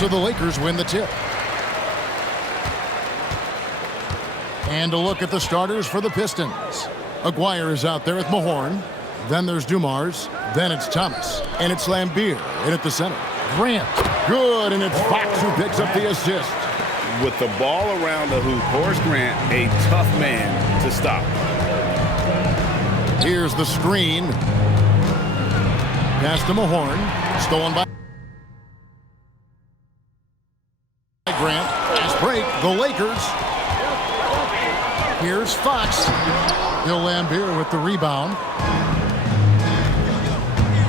So the Lakers win the tip. And a look at the starters for the Pistons. Aguirre is out there with Mahorn. Then there's Dumars. Then it's Thomas. And it's Lambeer in at the center. Grant. Good, and it's Fox who picks up the assist. With the ball around the hoop, Horace Grant, a tough man to stop. Here's the screen. Pass to Mahorn. Stolen by Grant. Fast break. The Lakers. Here's Fox. Bill Lambeer with the rebound.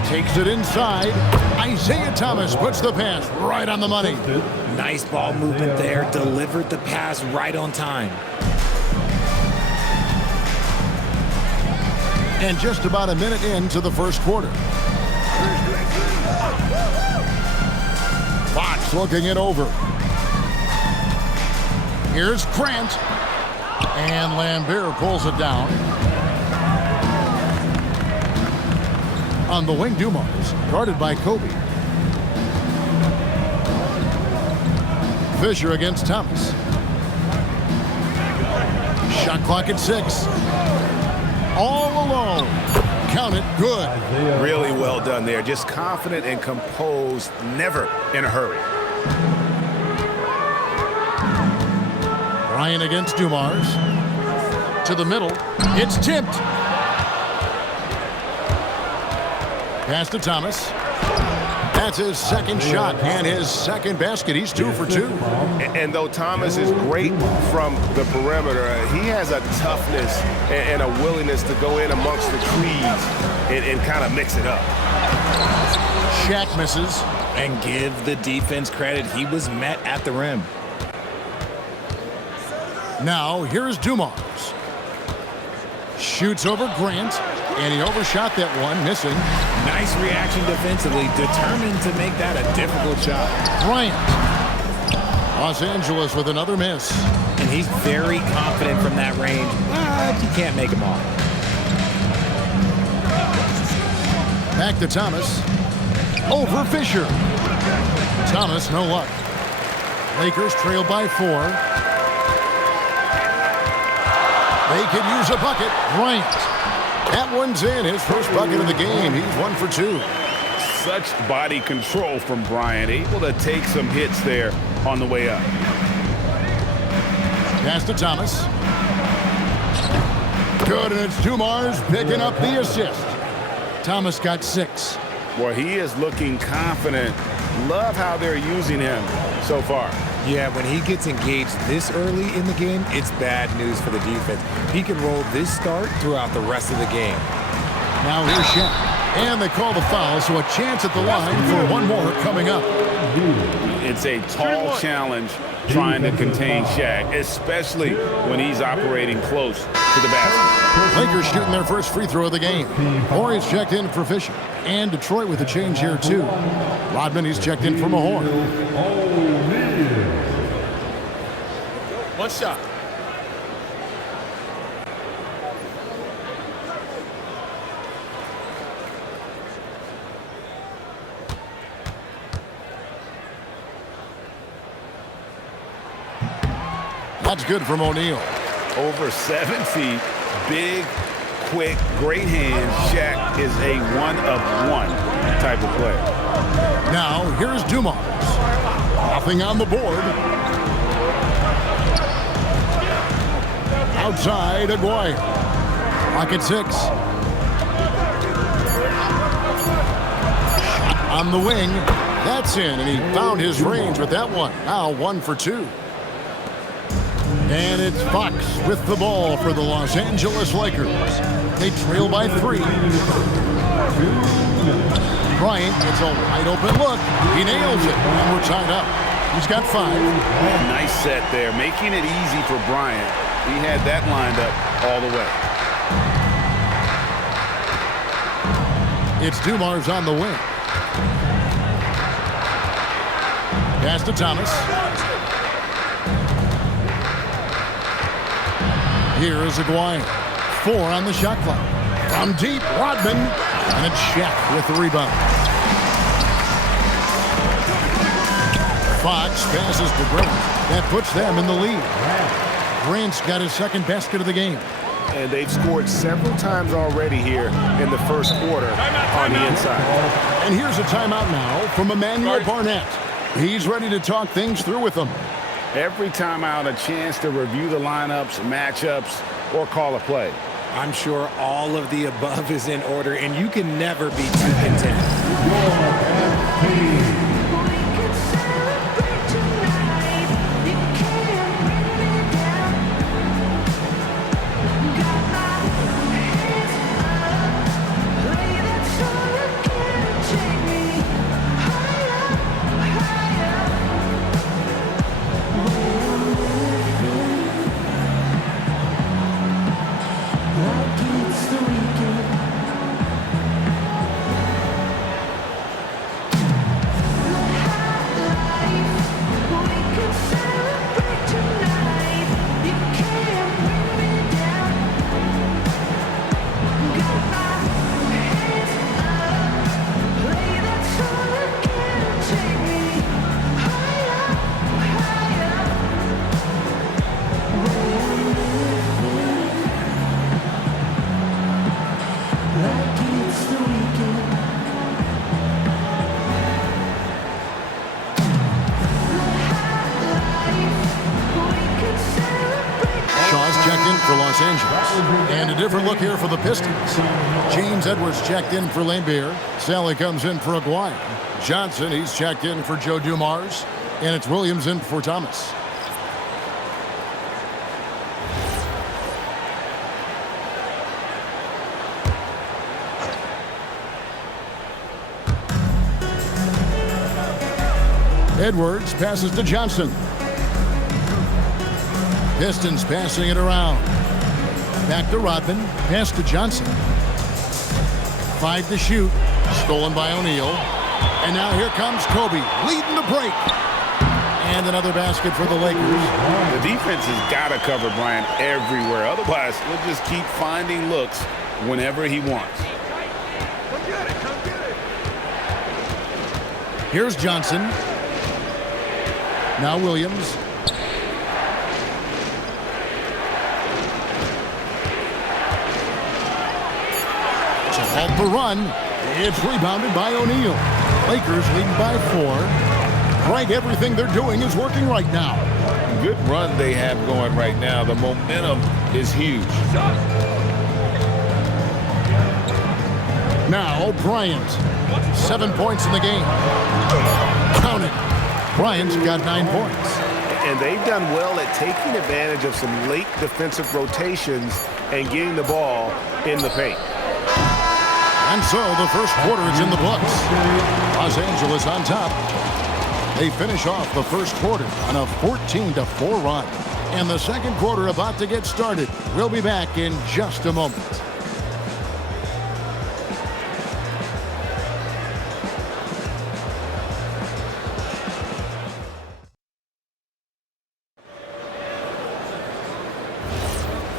Takes it inside. Isaiah Thomas puts the pass right on the money. Nice ball movement there. Delivered the pass right on time. And just about a minute into the first quarter. Fox looking it over. Here's Grant. And Lambeer pulls it down. On the wing, Dumars, guarded by Kobe. Fisher against Thomas. Shot clock at 6. All alone. Count it. Good. Really well done there. Just confident and composed. Never in a hurry. Bryant against Dumars. To the middle. It's tipped. Pass to Thomas. That's his second shot and his second basket. He's 2 for 2. And though Thomas is great from the perimeter, he has a toughness and a willingness to go in amongst the trees and kind of mix it up. Shaq misses. And give the defense credit. He was met at the rim. Now, here's Dumars. Shoots over Grant. And he overshot that one, missing. Nice reaction defensively, determined to make that a difficult shot. Bryant. Los Angeles with another miss. And he's very confident from that range, but you can't make him all. Back to Thomas. Over Fisher. Thomas, no luck. Lakers trail by 4. They could use a bucket. Bryant. That one's in. His first bucket of the game. He's 1 for 2. Such body control from Bryant. Able to take some hits there on the way up. Pass to Thomas. Good, and it's Dumars picking up the assist. Thomas got 6. Well, he is looking confident. Love how they're using him so far. Yeah, when he gets engaged this early in the game, it's bad news for the defense. He can roll this start throughout the rest of the game. Now here's Shaq. And they call the foul, so a chance at the line for one more coming up. It's a tall challenge trying to contain Shaq, especially when he's operating close to the basket. Lakers shooting their first free throw of the game. Horry's checked in for Fisher. And Detroit with a change here, too. Rodman, he's checked in for Mahorn. One shot. That's good from O'Neal. Over 7 feet, big, quick, great hands. Shaq is a one-of-one type of player. Now, here's Dumars. Nothing on the board. Outside, Aguirre. Pocket 6. On the wing. That's in, and he found his range with that one. Now 1 for 2. And it's Fox with the ball for the Los Angeles Lakers. They trail by 3. Bryant gets a wide open look. He nails it, and we're tied up. He's got 5. Oh, nice set there, making it easy for Bryant. He had that lined up all the way. It's Dumars on the wing. Pass to Thomas. Here is Aguirre. 4 on the shot clock. From deep, Rodman. And it's Shaq with the rebound. Fox passes to Grant. That puts them in the lead. Grant's got his second basket of the game. And they've scored several times already here in the first quarter on the inside. And here's a timeout now from Emmanuel Barnett. He's ready to talk things through with them. Every timeout, a chance to review the lineups, matchups, or call a play. I'm sure all of the above is in order, and you can never be too content. For Los Angeles. And a different look here for the Pistons. James Edwards checked in for Lambeer. Sally comes in for Aguirre. Johnson, he's checked in for Joe Dumars. And it's Williams in for Thomas. Edwards passes to Johnson. Pistons passing it around. Back to Rodman. Pass to Johnson. 5 to shoot. Stolen by O'Neal. And now here comes Kobe leading the break. And another basket for the Lakers. The defense has got to cover Bryant everywhere. Otherwise, he'll just keep finding looks whenever he wants. Here's Johnson. Now Williams. Halt the run. It's rebounded by O'Neal. Lakers leading by 4. Greg, everything they're doing is working right now. Good run they have going right now. The momentum is huge. Now Bryant. 7 points in the game. Count it. Bryant's got 9 points. And they've done well at taking advantage of some late defensive rotations and getting the ball in the paint. And so the first quarter is in the books. Los Angeles on top. They finish off the first quarter on a 14-4 run. And the second quarter about to get started. We'll be back in just a moment.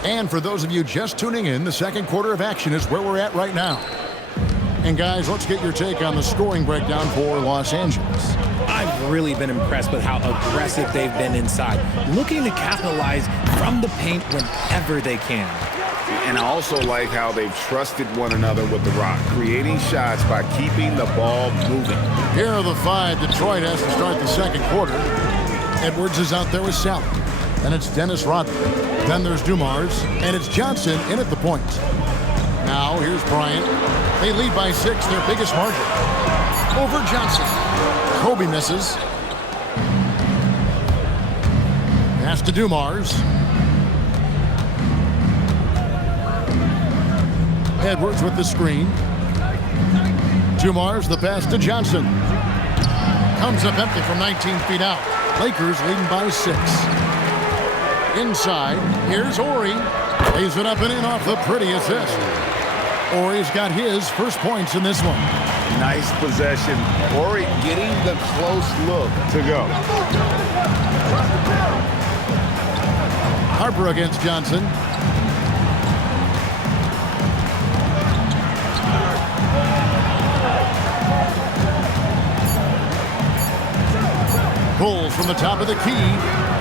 And for those of you just tuning in, the second quarter of action is where we're at right now. And guys, let's get your take on the scoring breakdown for Los Angeles. I've really been impressed with how aggressive they've been inside, looking to capitalize from the paint whenever they can. And I also like how they've trusted one another with the rock, creating shots by keeping the ball moving. Here are the 5 Detroit has to start the second quarter. Edwards is out there with Sally. Then it's Dennis Rodman. Then there's Dumars. And it's Johnson in at the point. Now here's Bryant. They lead by 6, their biggest margin. Over Johnson. Kobe misses. Pass to Dumars. Edwards with the screen. Dumars, the pass to Johnson. Comes up empty from 19 feet out. Lakers leading by 6. Inside, here's Ori. Lays it up and in off the pretty assist. Ori's got his first points in this one. Nice possession. Ori getting the close look to go. Harper against Johnson. Pulls from the top of the key,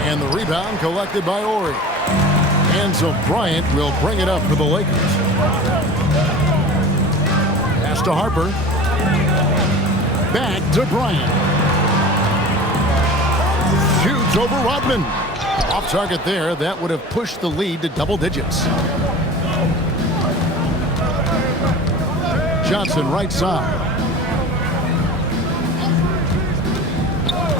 and the rebound collected by Ori. And so Bryant will bring it up for the Lakers. Pass to Harper. Back to Bryant. Shoots over Rodman. Off target there. That would have pushed the lead to double digits. Johnson right side.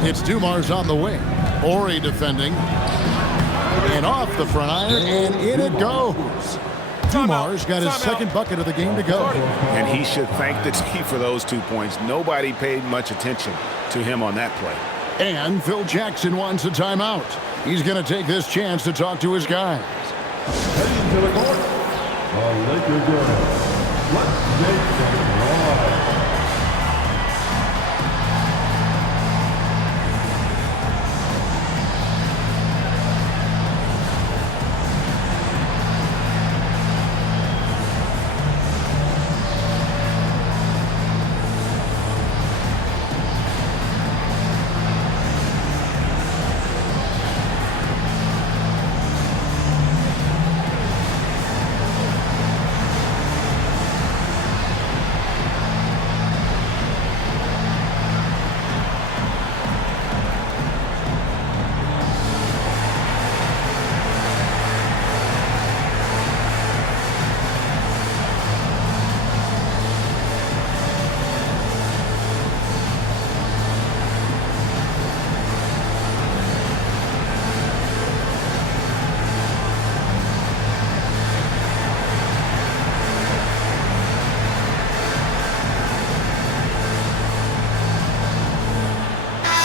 It's Dumars on the wing. Ori defending. And off the front iron, and in it goes. Dumars got his second bucket of the game to go. And he should thank the team for those 2 points. Nobody paid much attention to him on that play. And Phil Jackson wants a timeout. He's going to take this chance to talk to his guys. Heading to the court, the Laker girls. Let's make some noise.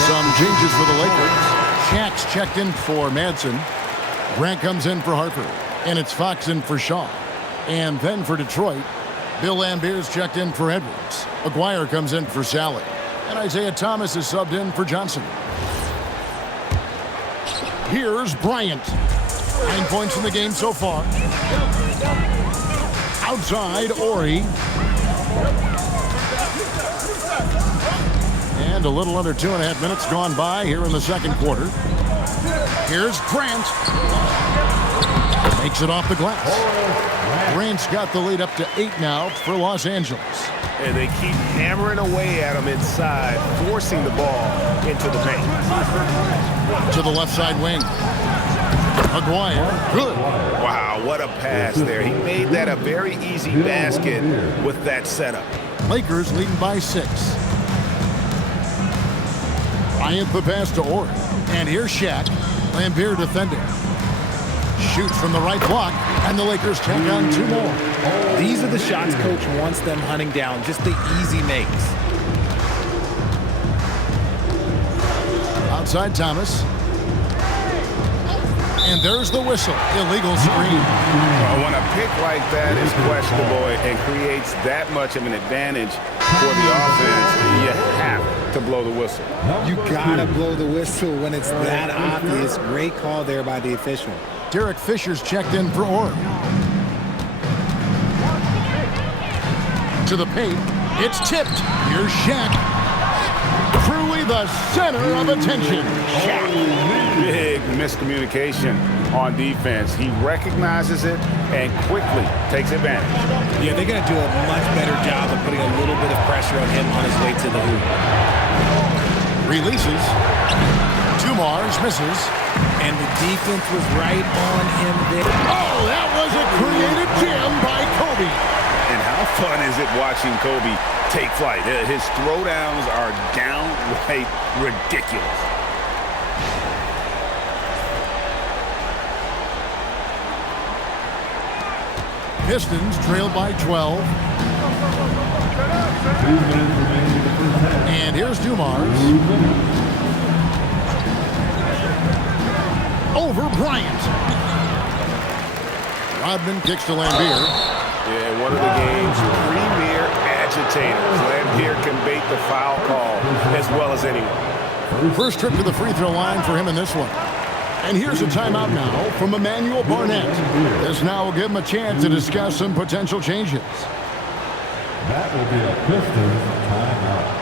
Some changes for the Lakers. Shaq's checked in for Madsen. Grant comes in for Harper. And it's Fox in for Shaw. And then for Detroit, Bill Lambier's checked in for Edwards. Aguirre comes in for Sally. And Isaiah Thomas is subbed in for Johnson. Here's Bryant. 9 points in the game so far. Outside, Ori. And a little under 2.5 minutes gone by here in the second quarter. Here's Grant. Makes it off the glass. Grant's got the lead up to 8 now for Los Angeles. And they keep hammering away at him inside, forcing the ball into the paint. To the left side wing. Aguirre. Good. Wow, what a pass there. He made that a very easy basket with that setup. Lakers leading by 6. Bryant the pass to Ori. And here's Shaq. Lambier defending. Shoots from the right block, and the Lakers take on 2 more. These are the shots coach wants them hunting down, just the easy makes. Outside Thomas. And there's the whistle. Illegal screen. Well, when a pick like that is questionable and creates that much of an advantage for the offense, you have to blow the whistle. You gotta blow the whistle when it's that obvious. Great call there by the official. Derek Fisher's checked in for Ori. To the paint. It's tipped. Here's Shaq. Truly the center of attention. Shaq. Big miscommunication on defense. He recognizes it and quickly takes advantage. Yeah, they're going to do a much better job of putting a little bit of pressure on him on his way to the hoop. Releases. Dumars misses. And the defense was right on him there. Oh, that was a creative jam by Kobe. And how fun is it watching Kobe take flight? His throwdowns are downright ridiculous. Pistons trailed by 12. 2 minutes remaining in the first half. And here's Dumars. Over Bryant. Rodman kicks to Lambier. Yeah, one of the game's premier agitators. Lambier can bait the foul call as well as anyone. First trip to the free throw line for him in this one. And here's a timeout now from Emmanuel Barnett. This now will give him a chance to discuss some potential changes. That will be a Pistons timeout.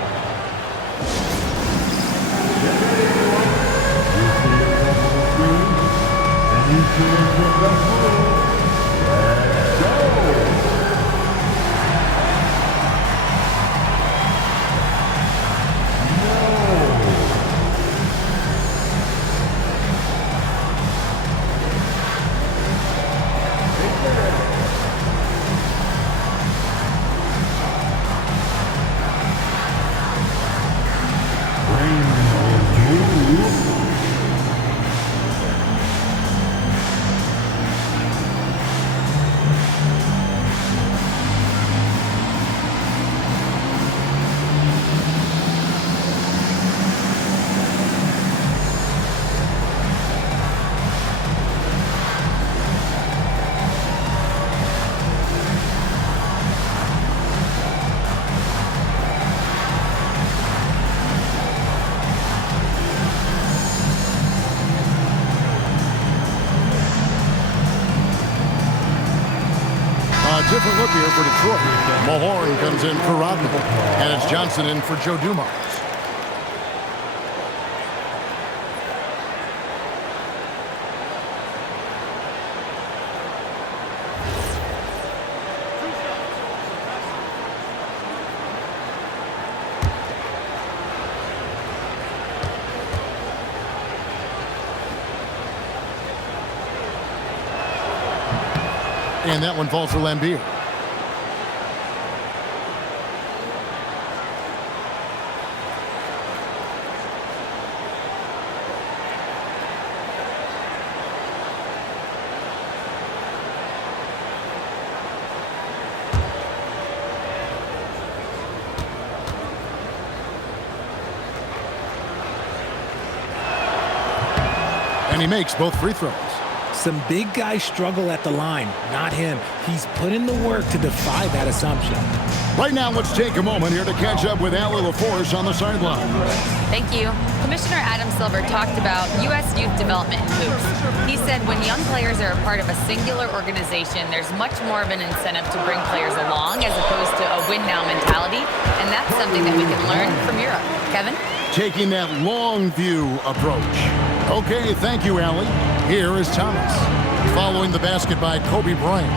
A different look here for Detroit. Mahorn comes in for Rodman. And it's Johnson in for Joe Dumars. And that one falls for Lambeer. And he makes both free throws. Some big guys struggle at the line, not him. He's put in the work to defy that assumption. Right now, let's take a moment here to catch up with Allie LaForce on the sideline. Thank you. Commissioner Adam Silver talked about U.S. youth development in hoops. He said when young players are a part of a singular organization, there's much more of an incentive to bring players along as opposed to a win-now mentality, and that's something that we can learn from Europe. Kevin? Taking that long view approach. Okay, thank you, Allie. Here is Thomas. Following the basket by Kobe Bryant.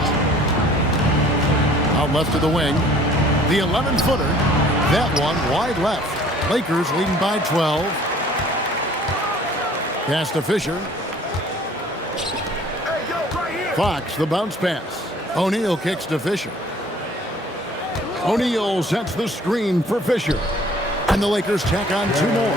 Out left to the wing. The 11-footer. That one wide left. Lakers leading by 12. Pass to Fisher. Fox, the bounce pass. O'Neal kicks to Fisher. O'Neal sets the screen for Fisher. And the Lakers tack on two more.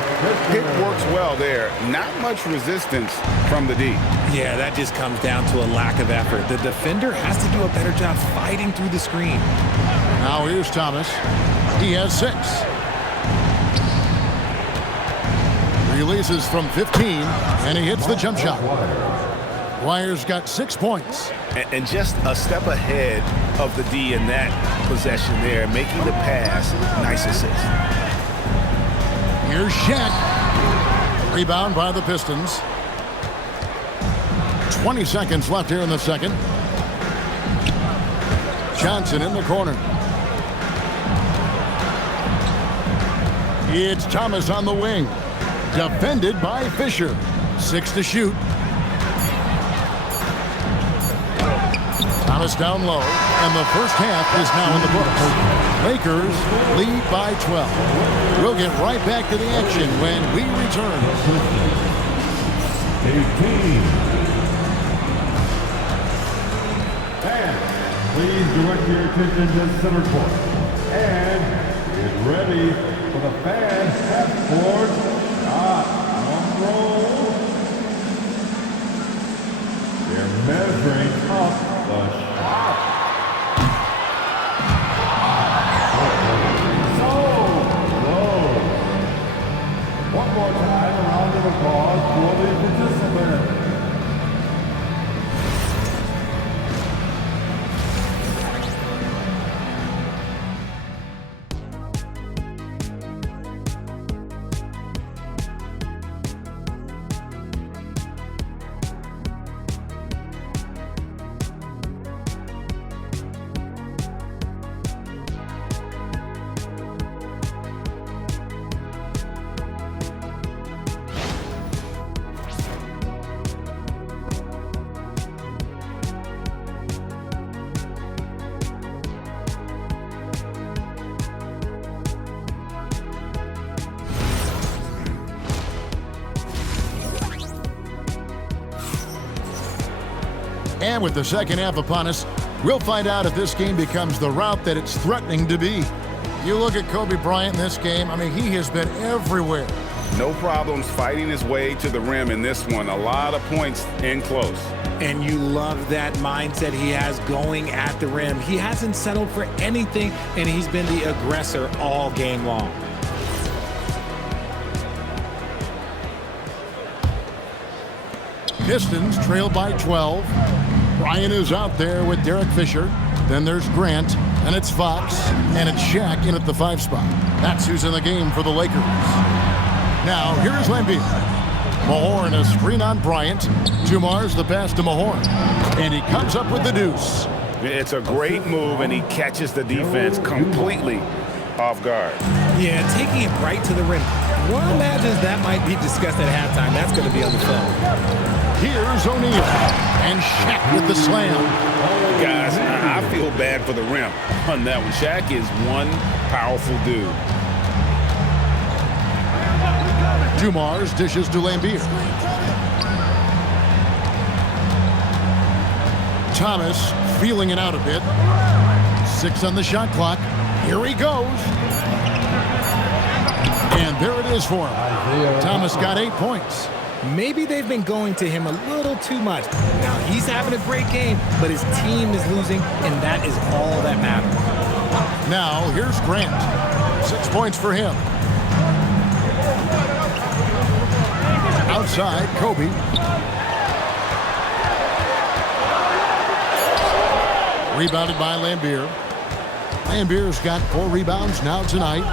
Pick works well there. Not much resistance from the D. Yeah, that just comes down to a lack of effort. The defender has to do a better job fighting through the screen. Now here's Thomas. He has 6. Releases from 15, and he hits the jump shot. Wire's got 6 points. And just a step ahead of the D in that possession there, making the pass. Nice assist. Here's Shaq. Rebound by the Pistons. 20 seconds left here in the second. Johnson in the corner. It's Thomas on the wing. Defended by Fisher. 6 to shoot. Thomas down low, and the first half is now in the books. Lakers lead by 12. We'll get right back to the action when we return. 18. Fans, please direct your attention to center court. And get ready for the fans half-court shot on roll. They're measuring up the shot. So low. One more time, a round of applause for the participants. And with the second half upon us, we'll find out if this game becomes the route that it's threatening to be. You look at Kobe Bryant in this game, I mean, he has been everywhere. No problems fighting his way to the rim in this one. A lot of points in close. And you love that mindset he has going at the rim. He hasn't settled for anything, and he's been the aggressor all game long. Pistons trail by 12. Bryant is out there with Derek Fisher. Then there's Grant, and it's Fox, and it's Shaq in at the 5 spot. That's who's in the game for the Lakers. Now, here's Lambeer. Mahorn a screen on Bryant. Dumars the pass to Mahorn. And he comes up with the deuce. It's a great move, and he catches the defense completely off guard. Yeah, taking it right to the rim. One imagines that might be discussed at halftime. That's going to be on the film. Here's O'Neal. And Shaq with the slam. Guys, I feel bad for the rim on that one. Shaq is one powerful dude. Dumars dishes to Lambeer. Thomas feeling it out a bit. 6 on the shot clock. Here he goes. And there it is for him. Thomas got 8 points. Maybe they've been going to him a little too much. Now, he's having a great game, but his team is losing, and that is all that matters. Now, here's Grant. 6 points for him. Outside, Kobe. Rebounded by Lambeer. Lambier's got 4 rebounds now tonight.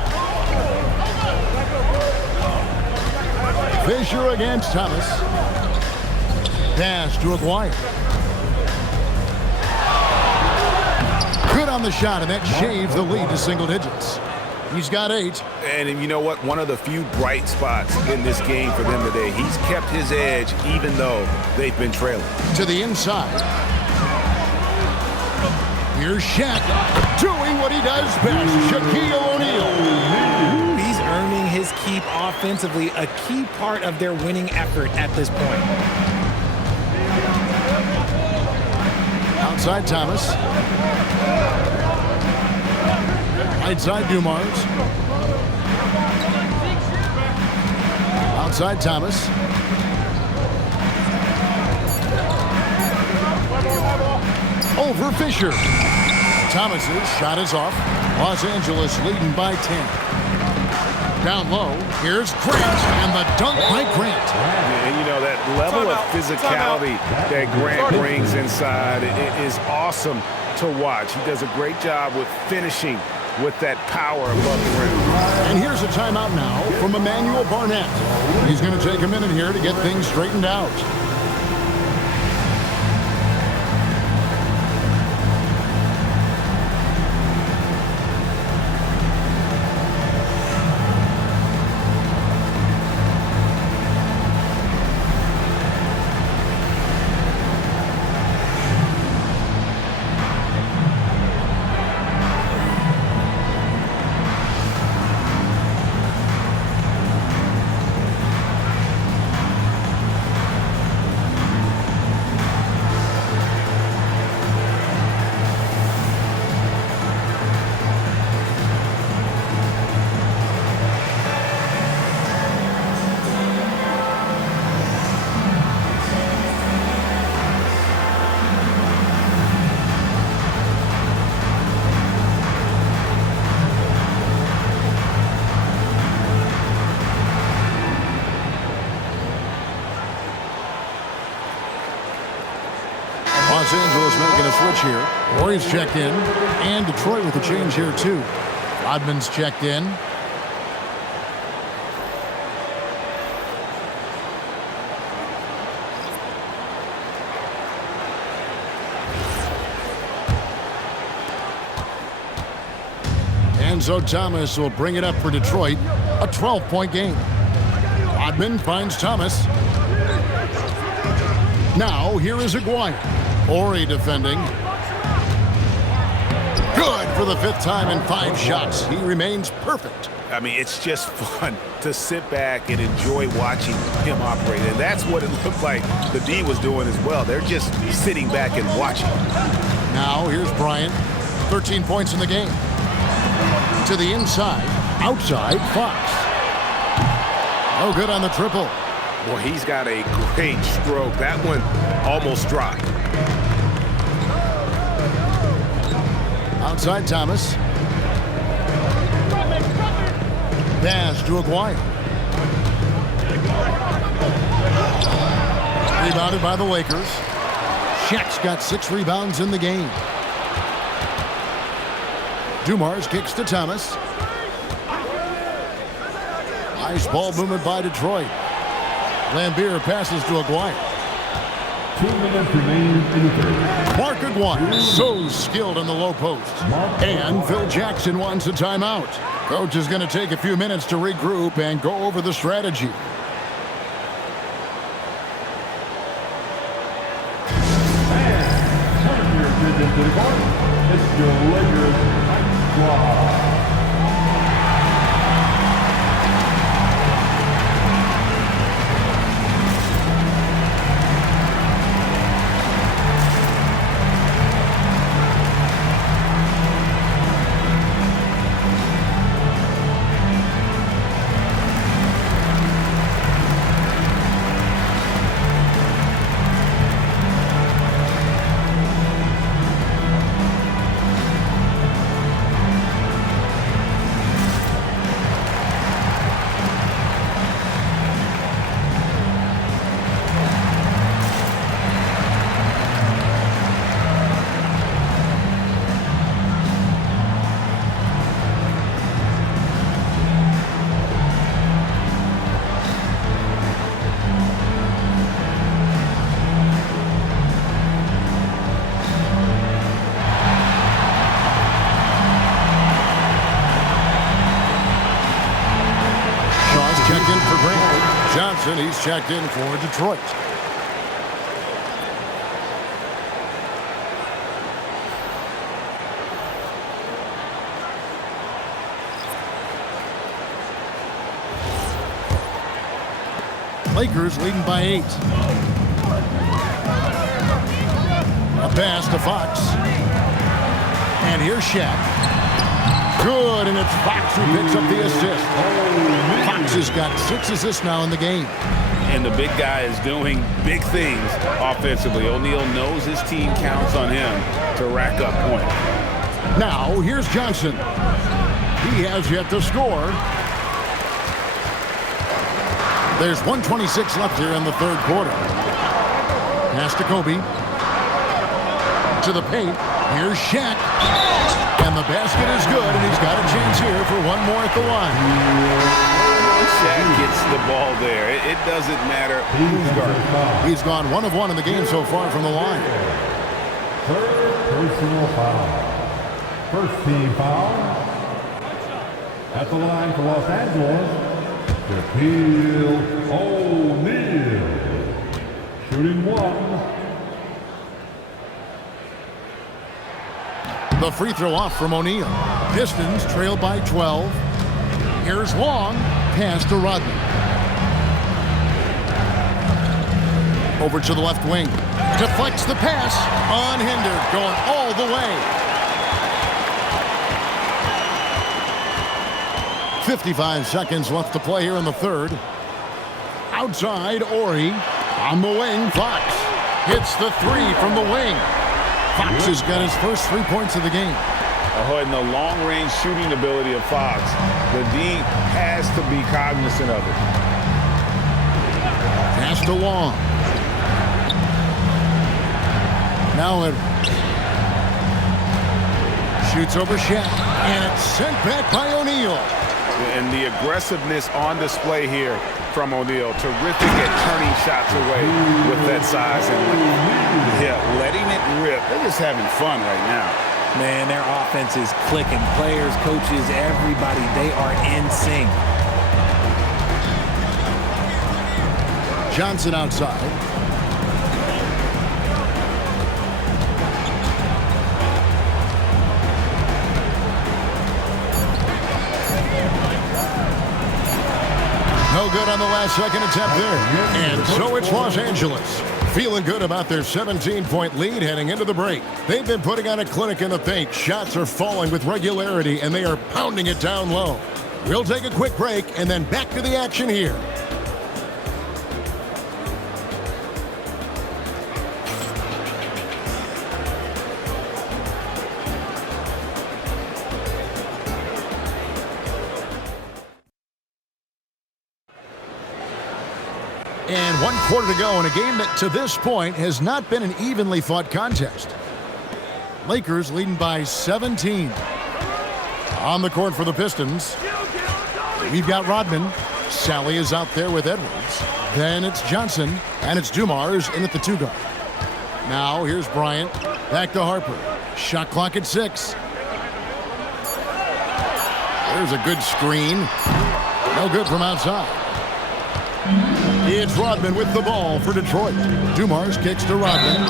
Fisher against Thomas. Pass to Aguirre. Good on the shot, and that shaves the lead to single digits. He's got 8. And you know what? One of the few bright spots in this game for them today. He's kept his edge even though they've been trailing. To the inside. Here's Shaq doing what he does best. Shaquille O'Neal. He's earning his keep offensively, a key part of their winning effort at this point. Outside Thomas. Right side Dumars. Outside Thomas. Over Fisher. Thomas's shot is off. Los Angeles leading by 10. Down low, here's Grant, and the dunk by Grant. And you know, that level of physicality that Grant brings inside is awesome to watch. He does a great job with finishing with that power above the rim. And here's a timeout now from Emmanuel Barnett. He's going to take a minute here to get things straightened out. Los Angeles making a switch here. Warriors checked in, and Detroit with a change here too. Rodman's checked in. And so Thomas will bring it up for Detroit. A 12-point game. Rodman finds Thomas. Now, here is Aguirre. Ori defending. Good Good for the 5th time in 5 shots. He remains perfect. I mean, it's just fun to sit back and enjoy watching him operate. And that's what it looked like the D was doing as well. They're just sitting back and watching. Now, here's Bryant. 13 points in the game. To the inside. Outside, Fox. No good on the triple. Boy, he's got a great stroke. That one almost dropped. Outside Thomas. Pass to Aguirre. Rebounded by the Lakers. Shaq's got 6 rebounds in the game. Dumars kicks to Thomas. Nice ball movement by Detroit. Lambeer passes to Aguirre. 2 minutes remaining in the third. Mark Aguirre, so skilled in the low post. And Phil Jackson wants a timeout. Coach is going to take a few minutes to regroup and go over the strategy. And turn your attention to the court. It's your Lakers Night Squad. Johnson, he's checked in for Detroit. Lakers leading by 8. A pass to Fox. And here's Shaq. Good, and it's Fox who picks up the assist. Fox has got 6 assists now in the game. And the big guy is doing big things offensively. O'Neal knows his team counts on him to rack up points. Now, here's Johnson. He has yet to score. There's 1:26 left here in the third quarter. Pass to Kobe. To the paint. Here's Shaq. And the basket is good, and he's got a chance here for one more at the line. Shaq gets the ball there. It doesn't matter who's guarding. He's gone 1 of 1 in the game so far from the line. Third personal foul. First team foul. At the line for Los Angeles, Shaquille O'Neal. Shooting 1. The free throw off from O'Neal. Pistons trail by 12. Here's Long. Pass to Rodman. Over to the left wing. Deflects the pass. Unhindered. Going all the way. 55 seconds left to play here in the third. Outside, Ori. On the wing, Fox. Hits the 3 from the wing. Fox has got his first 3 points of the game. Oh, and the long-range shooting ability of Fox. The D has to be cognizant of it. Pass to Long. Now it shoots over Shaq, and it's sent back by O'Neal. And the aggressiveness on display here from O'Neal. Terrific at turning shots away with that size and length. Yeah, letting it rip. They're just having fun right now. Man, their offense is clicking. Players, coaches, everybody, they are in sync. Johnson outside. No good on the last-second attempt there. And so it's Los Angeles, feeling good about their 17-point lead heading into the break. They've been putting on a clinic in the paint. Shots are falling with regularity, and they are pounding it down low. We'll take a quick break and then back to the action here. And 1 quarter to go in a game that to this point has not been an evenly fought contest. Lakers leading by 17. On the court for the Pistons, we've got Rodman. Sally is out there with Edwards. Then it's Johnson, and it's Dumars in at the 2 guard. Now here's Bryant. Back to Harper. Shot clock at 6. There's a good screen. No good from outside. It's Rodman with the ball for Detroit. Dumars kicks to Rodman.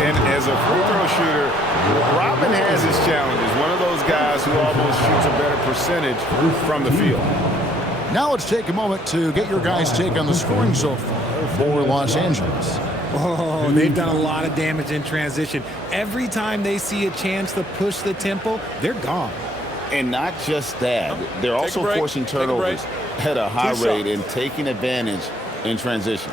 And as a free throw shooter, Rodman has his challenges. One of those guys who almost shoots a better percentage from the field. Now let's take a moment to get your guys' take on the scoring so far for Los Angeles. Oh, they've done a lot of damage in transition. Every time they see a chance to push the tempo, they're gone. And not just that, they're also forcing turnovers at a high rate and taking advantage in transition.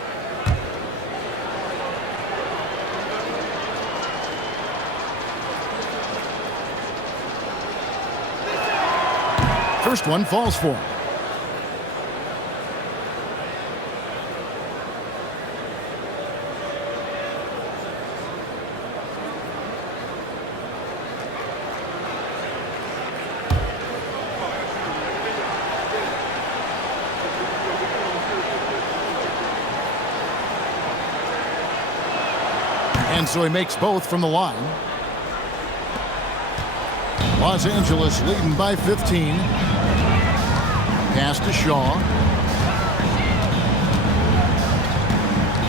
First one falls for him. And so he makes both from the line. Los Angeles leading by 15. Pass to Shaw.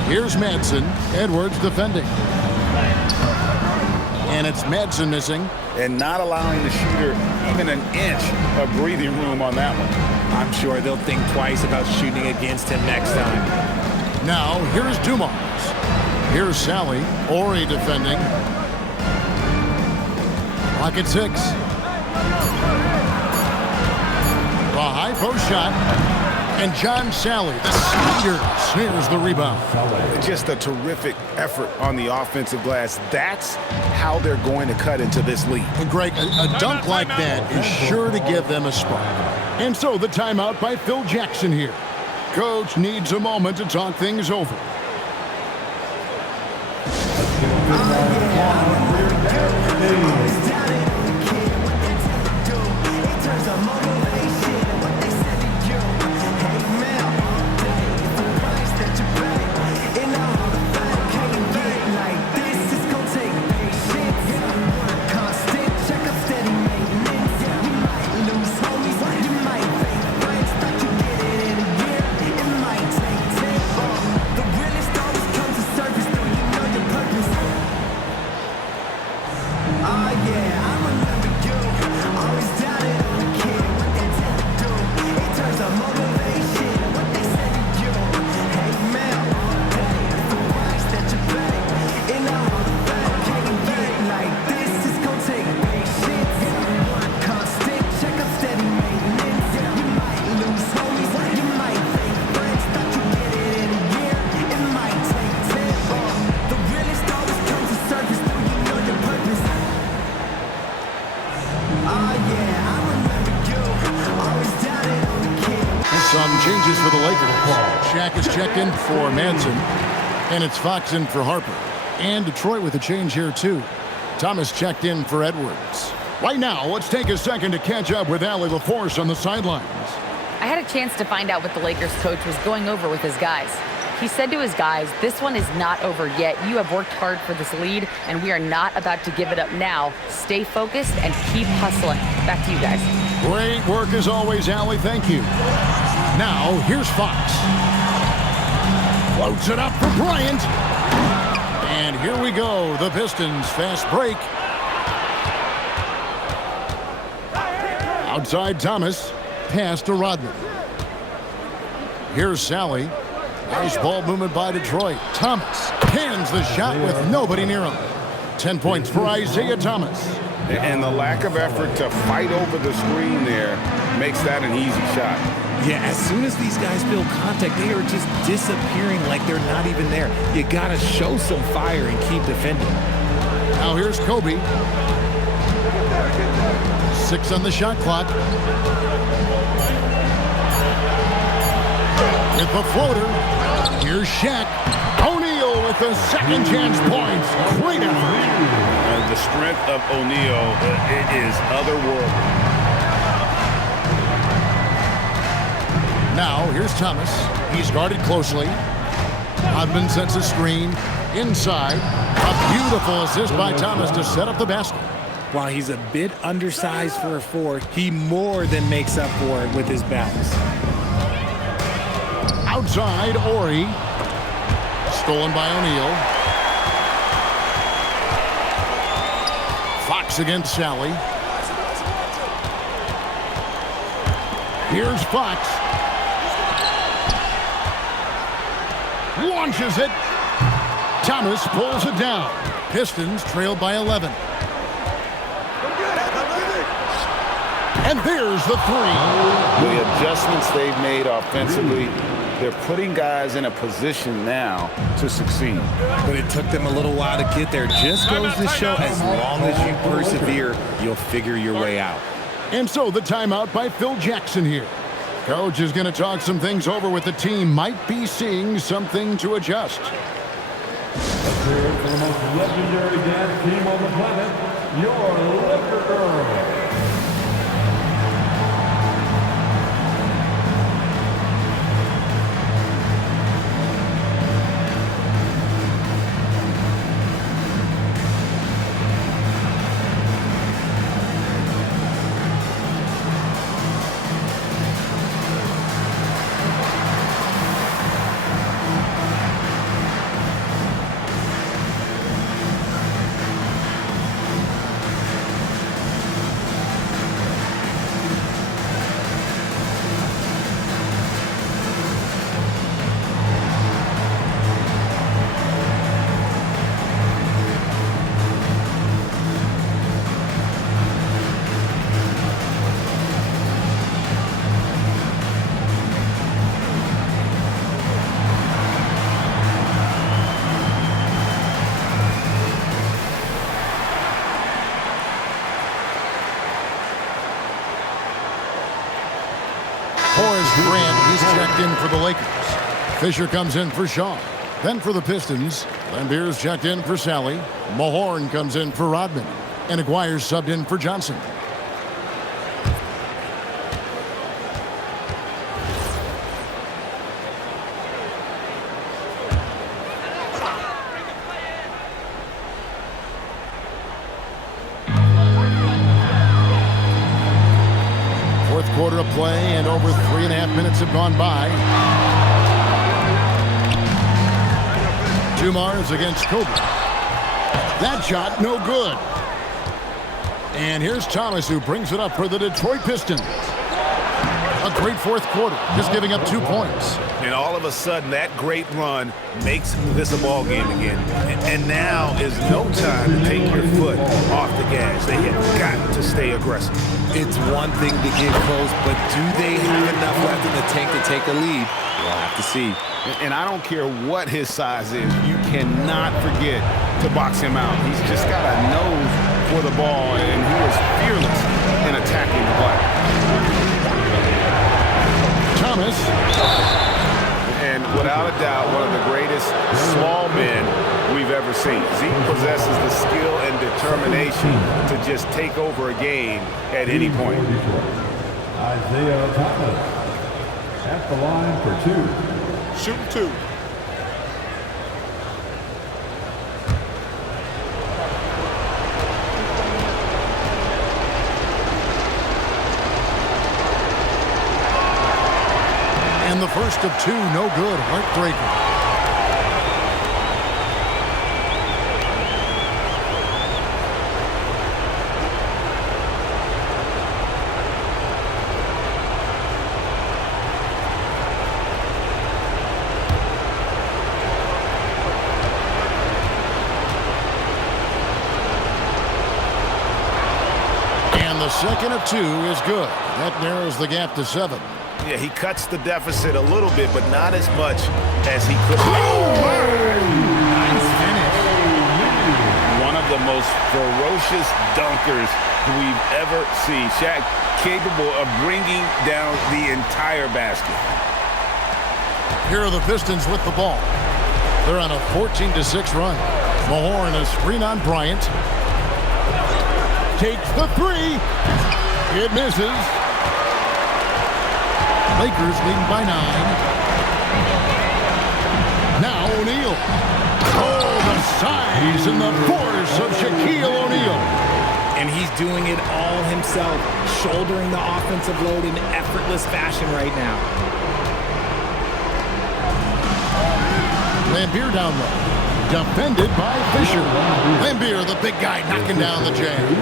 Here's Madsen. Edwards defending. And it's Madsen missing. And not allowing the shooter even an inch of breathing room on that one. I'm sure they'll think twice about shooting against him next time. Now, here's Dumars. Here's Sally. Ori defending. Clock at 6. The high post shot. And John Sally, the speeder, snares the rebound. Just a terrific effort on the offensive glass. That's how they're going to cut into this lead. And Greg, a dunk like that is sure to give them a spark. And so the timeout by Phil Jackson here. Coach needs a moment to talk things over. Some changes for the Lakers. Shaq is checked in for Madsen, and it's Fox in for Harper. And Detroit with a change here, too. Thomas checked in for Edwards. Right now, let's take a second to catch up with Allie LaForce on the sidelines. I had a chance to find out what the Lakers coach was going over with his guys. He said to his guys, this one is not over yet. You have worked hard for this lead, and we are not about to give it up now. Stay focused and keep hustling. Back to you guys. Great work as always, Allie. Thank you. Now, here's Fox. Floats it up for Bryant. And here we go. The Pistons fast break. Outside Thomas. Pass to Rodman. Here's Sally. Nice ball movement by Detroit. Thomas cans the shot with nobody near him. 10 points for Isaiah Thomas. And the lack of effort to fight over the screen there makes that an easy shot. Yeah, as soon as these guys feel contact, they are just disappearing like they're not even there. You got to show some fire and keep defending. Now here's Kobe. 6 on the shot clock. With the floater. Here's Shaq. O'Neal with the second chance points. Great effort. The strength of O'Neal is otherworldly. Now here's Thomas. He's guarded closely. Rodman sets a screen. Inside. A beautiful assist by Thomas to set up the basket. While he's a bit undersized for a 4, he more than makes up for it with his balance. Outside, Ori. Stolen by O'Neal. Fox against Sally. Here's Fox. Launches it. Thomas pulls it down. Pistons trailed by 11. And there's the 3. The adjustments they've made offensively, they're putting guys in a position now to succeed. But it took them a little while to get there. Just goes to show, as long as you persevere, you'll figure your way out. And so the timeout by Phil Jackson here. Coach is going to talk some things over with the team. Might be seeing something to adjust. Let's hear it for the most legendary dance team on the planet, your Liquor Girls. Horace Grant, he's checked in for the Lakers. Fisher comes in for Shaw. Then for the Pistons, Lambier's checked in for Sally. Mahorn comes in for Rodman. And Aguirre's subbed in for Johnson. Quarter of play, and over 3.5 minutes have gone by. Dumars against Kobe. That shot, no good. And here's Thomas, who brings it up for the Detroit Pistons. A great fourth quarter, just giving up 2 points. And all of a sudden, that great run makes this a ball game again. And now is no time to take your foot off the gas. They have got to stay aggressive. It's one thing to get close, but do they have enough left in the tank to take a lead? We'll have to see. And I don't care what his size is. You cannot forget to box him out. He's just got a nose for the ball, and he is fearless in attacking the glass. Thomas. And without a doubt, one of the greatest small men we've ever seen. Zeke possesses the skill and determination to just take over a game at any point. Isaiah Thomas at the line for 2. Shooting 2. And the first of 2, no good. Heartbreaker. second of 2 is good. That narrows the gap to 7. Yeah, he cuts the deficit a little bit, but not as much as he could. Nice finish. One of the most ferocious dunkers we've ever seen. Shaq capable of bringing down the entire basket. Here are the Pistons with the ball. They're on a 14-6 run. Mahorn, a screen on Bryant. Takes the 3. It misses. Lakers leading by 9. Now O'Neal. Oh, the size and the force of Shaquille O'Neal. And he's doing it all himself, shouldering the offensive load in effortless fashion right now. Lambeer down low. Defended by Fisher. Lambeer, the big guy, knocking down the jam.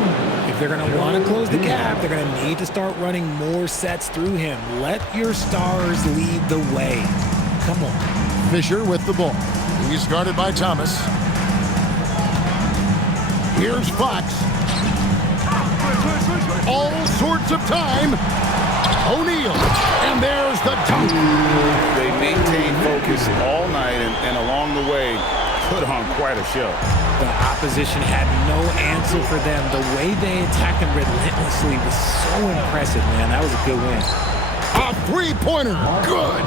If they're going to want to close the gap, they're going to need to start running more sets through him. Let your stars lead the way. Come on. Fisher with the ball. He's guarded by Thomas. Here's Fox. All sorts of time. O'Neal. And there's the dunk. They maintain focus all night and along the way put on quite a show. The opposition had no answer for them. The way they attacked him relentlessly was so impressive, man. That was a good win. A three-pointer. Good.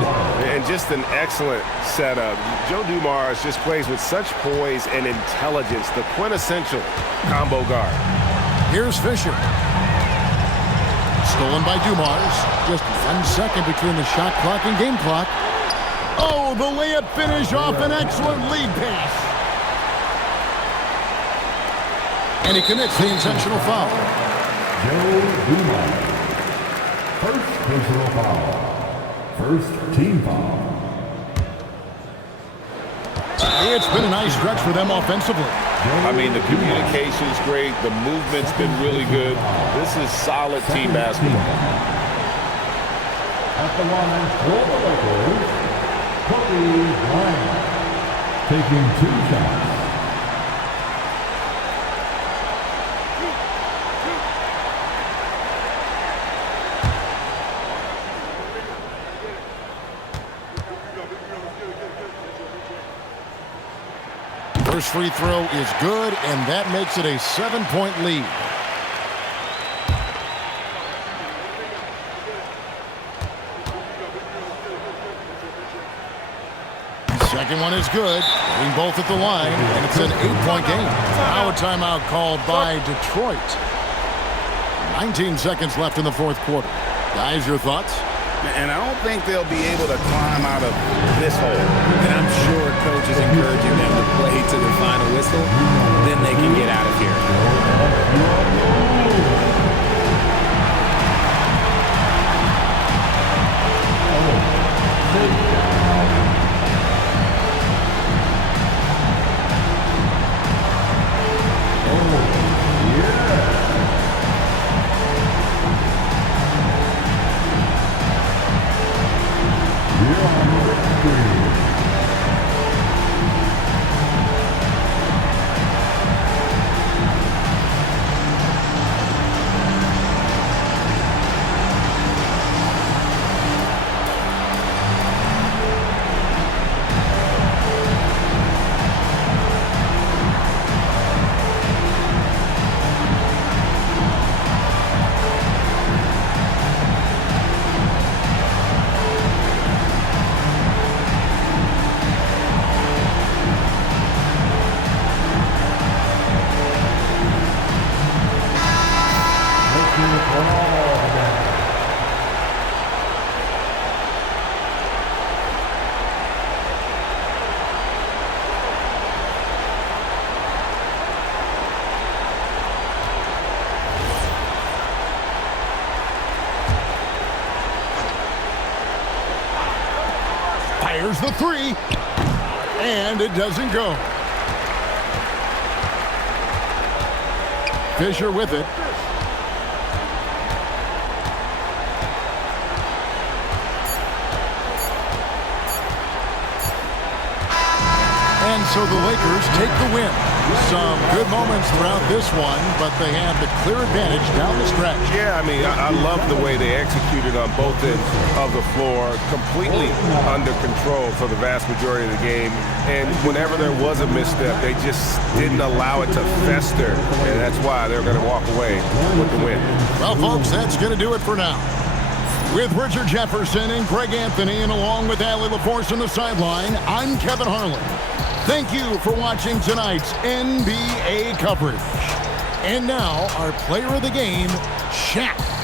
And just an excellent setup. Joe Dumars just plays with such poise and intelligence. The quintessential combo guard. Here's Fisher. Stolen by Dumars. Just 1 second between the shot clock and game clock. Oh, the layup finish off an excellent lead pass. And he commits the intentional foul. Joe Dumars. First personal foul. First team foul. It's been a nice stretch for them offensively. I mean, the communication's great. The movement's been really good. This is solid team basketball. At the line for the Lakers, Kobe Bryant taking 2 shots. First free throw is good, and that makes it a 7-point lead. Second one is good. Getting both at the line, and it's an 8-point game. Now a timeout called by Detroit. 19 seconds left in the fourth quarter. Guys, your thoughts? And I don't think they'll be able to climb out of this hole. And I'm sure coach is encouraging them to play to the final whistle. Then they can get out of here. Fires the 3, and it doesn't go. Fisher with it. And so the Lakers take the win. Some good moments throughout this one, but they have the clear advantage down the stretch. Yeah, I mean, I love the way they executed on both ends of the floor, completely under control for the vast majority of the game. And whenever there was a misstep, they just didn't allow it to fester, and that's why they're going to walk away with the win. Well, folks, that's going to do it for now. With Richard Jefferson and Greg Anthony, and along with Allie LaForce on the sideline, I'm Kevin Harlan. Thank you for watching tonight's NBA coverage. And now, our player of the game, Shaq.